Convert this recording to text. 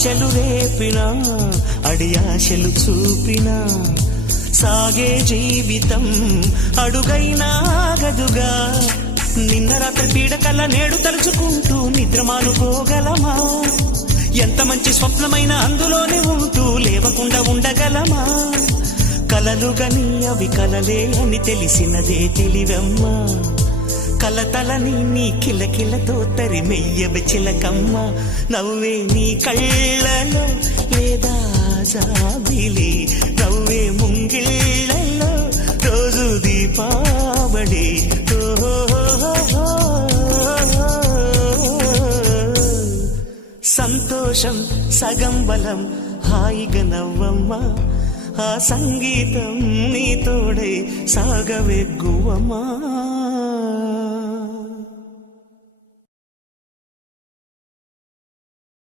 ఆశలు రేపినా అడియాశలు చూపినా సాగే జీవితం అడుగైనా ఆగదుగా. నిన్న రాత్రి పీడకల్లా నేడు తలుచుకుంటూ నిద్రమానుకోగలమా? ఎంత మంచి స్వప్నమైన అందులోనే ఉంటూ లేవకుండా ఉండగలమా? కలలుగని అవి కలలే అని తెలిసినదే తెలివమ్మా. కలతలని నీ కిలకిలతో తరిమెయ్యవి చిలకమ్మ. నవ్వే నీ కళ్ళలో లేదా జాబిలి, నవ్వే ముంగిళ్ళలో రోజు దీపావళి. సంతోషం సగం బలం, హాయిగా నవ్వమ్మా. ఆ సంగీతం నీ తోడై సాగవెగ్గువమ్మా.